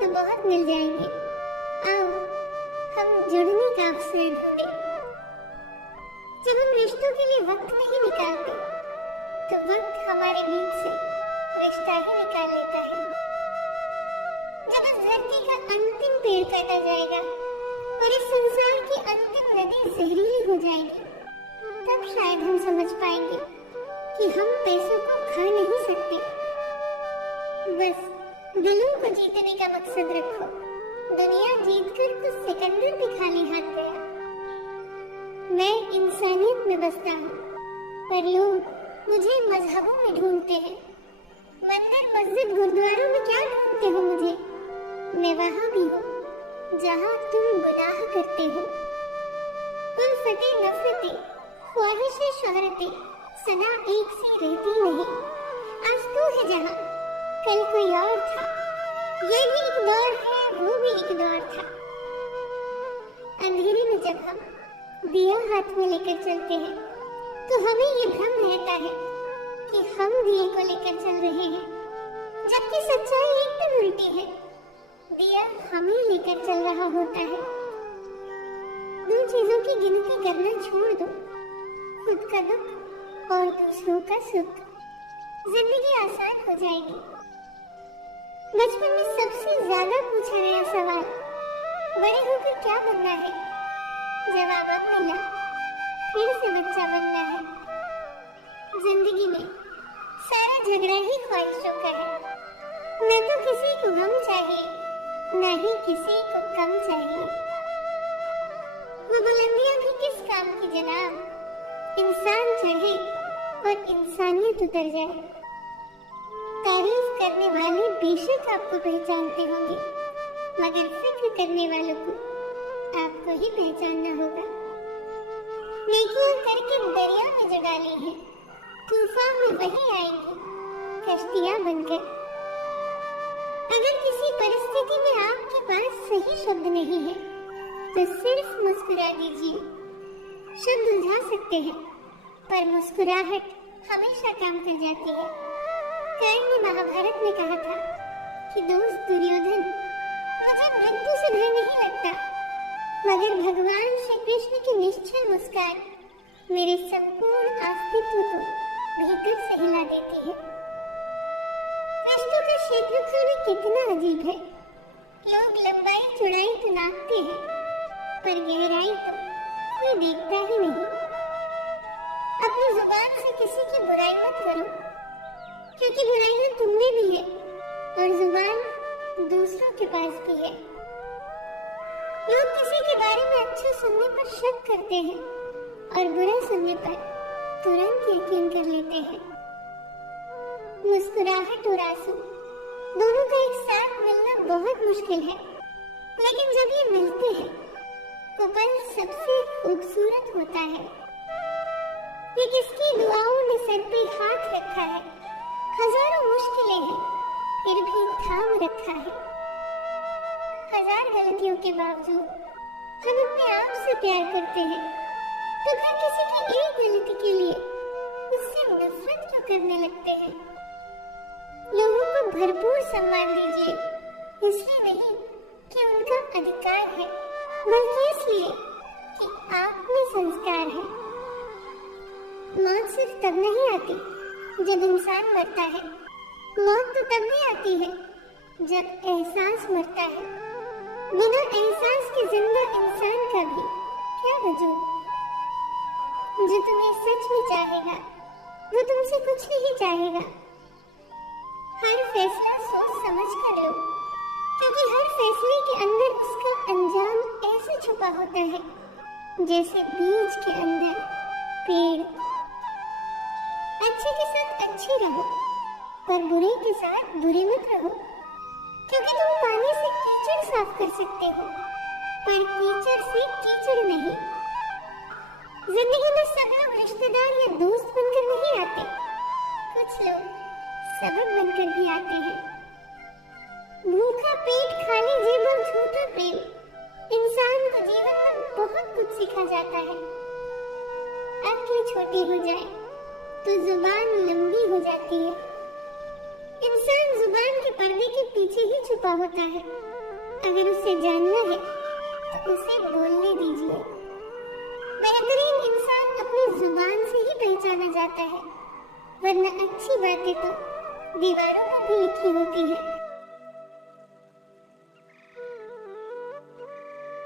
तो बहुत मिल जाएंगे। आओ हम जुड़ने का अवसर ढूंढे। जब हम रिश्तों के लिए वक्त नहीं निकालते तो वक्त हमारे बीच से रिश्ता ही निकाल लेता है। जब इस धरती का अंतिम पेड़ काटा जाएगा और इस संसार की अंतिम नदी जहरीली हो जाएगी, तब शायद हम समझ पाएंगे कि हम पैसों को खा नहीं सकते। बस दिलों को जीतने का मकसद रखो। दुनिया जीतकर तो सिकंदर भी खाली हाथ गया। मैं इंसानियत में बसता हूँ, पर लोग मुझे मजहबों में ढूंढते हैं। मंदिर मस्जिद गुरुद्वारों में क्या ढूंढते हो मुझे? मैं वहाँ भी हूँ जहाँ तुम गुनाह करते हो। उल्फतें नफरतें ख्वाहिशें शोहरतें सदा एक सी रहती नहीं। आज तू है जहाँ कल कोई और था। ये भी एक दौर है, वो भी एक दौर था। अंधेरे में जब हम दिया हाथ में लेकर चलते हैं तो हमें ये भ्रम रहता है कि हम दिए को लेकर चल रहे हैं, जबकि सच्चाई एकदम उल्टी है। दिया हमें लेकर चल रहा होता है। दो चीजों की गिनती करना छोड़ दो, खुद का दुख और दूसरों का सुख। जिंदगी आसान हो जाएगी। बचपन में सबसे ज्यादा पूछा गया सवाल, बड़े होकर क्या बनना है? जवाब अब मिला, फिर से बच्चा बनना है। जिंदगी में सारा झगड़ा ही ख्वाहिशों का है। न तो किसी को गम चाहिए, न ही किसी को कम चाहिए। वो बुलंदियां भी किस काम की जनाब? इंसान चढ़े और इंसानियत उतर जाए। तारीफ करने वाले बेशक आपको पहचानते होंगे, मगर फिक्र करने वालों को आपको ही पहचानना होगा। नेकियां करके दरिया में जो डाली है, तूफान में वही आएंगी कश्तियां बनकर। अगर किसी परिस्थिति में आपके पास सही शब्द नहीं है तो सिर्फ मुस्कुरा दीजिए। शब्द उलझा सकते हैं, पर मुस्कुराहट हमेशा काम कर जाती है। कर्ण ने महाभारत में कहा था कि दोस्त दुर्योधन, मुझे मृत्यु से भय नहीं लगता, मगर भगवान श्री कृष्ण की निश्चल मुस्कान मेरे संपूर्ण अस्तित्व को भीतर से हिला देती है। रिश्तों का क्षेत्रफल भी कितना अजीब है। लोग लंबाई चौड़ाई तो नापते हैं, पर गहराई तो कोई देखता ही नहीं। अपनी जुबान से किसी की बुराई मत करो, क्योंकि बुराइयां तुम में भी है और जुबान दूसरों के पास भी है। लोग किसी के बारे में अच्छा सुनने पर शक करते हैं और बुरा सुनने पर तुरंत यकीन कर लेते हैं। मुस्कुराहट और आंसू दोनों का एक साथ मिलना बहुत मुश्किल है, लेकिन जब ये मिलते हैं तो पल सबसे खूबसूरत होता है। ये किसकी दुआओं ने सर पे हाथ रखा है, हजारों मुश्किलें हैं फिर भी थाम रखा है। हजार गलतियों के बावजूद हम अपने आप से प्यार करते हैं, तो फिर किसी की एक गलती के लिए उससे नफरत क्यों करने लगते हैं? लोगों को भरपूर सम्मान दीजिए, इसलिए नहीं कि उनका अधिकार है, बल्कि इसलिए कि आप में संस्कार है। मौत सिर्फ तब नहीं आती जब इंसान मरता है, मौत तो तब भी आती है जब एहसास मरता है। बिना एहसास के जिंदा इंसान का भी क्या वजूद? जो तुम्हें सच में चाहेगा वो तुमसे कुछ नहीं चाहेगा। हर फैसला सोच समझ कर लो, क्योंकि हर फैसले के अंदर उसका अंजाम ऐसे छुपा होता है जैसे बीज के अंदर पेड़। अच्छे के साथ अच्छे रहो, पर बुरे के साथ बुरे मत रहो, क्योंकि तुम पानी से कीचड़ साफ कर सकते हो, पर कीचड़ से कीचड़ नहीं। जिंदगी में सब लोग रिश्तेदार या दोस्त बनकर नहीं आते, कुछ लोग सबक बनकर भी आते हैं। भूखा पेट खाली जेब और झूठा प्रेम इंसान को जीवन में बहुत कुछ सिखा जाता है। अक्ल छोटी हो जाए तो जुबान लंबी हो जाती है। इंसान जुबान के पर्दे के पीछे ही छुपा होता है। अगर उसे जानना है तो उसे बोलने दीजिए। बेहतरीन इंसान अपनी जुबान से ही पहचाना जाता है, वरना अच्छी बातें तो दीवारों पर भी लिखी होती है।